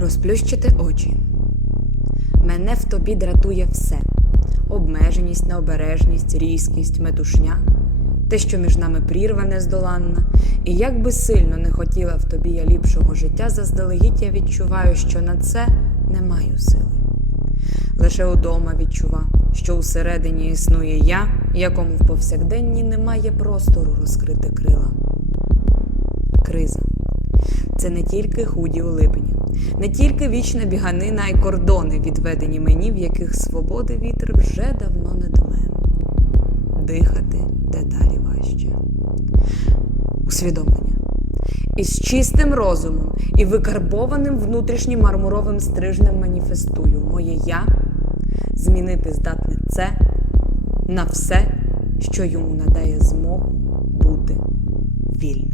Розплющити очі. Мене в тобі дратує все: обмеженість, необережність, різкість, метушня, те, що між нами прірва нездоланна, і як би сильно не хотіла в тобі я ліпшого життя, заздалегідь я відчуваю, що на це не маю сили. Лише удома відчува, що усередині існує я, якому в повсякденні немає простору розкрити крила. Криза. Це не тільки худі у липні, не тільки вічна біганина і кордони, відведені мені, в яких свободи вітер вже давно не дме. Дихати дедалі важче. Усвідомлення. Із чистим розумом і викарбованим внутрішнім мармуровим стрижнем маніфестую моє я змінити здатне це на все, що йому надає змогу бути вільним.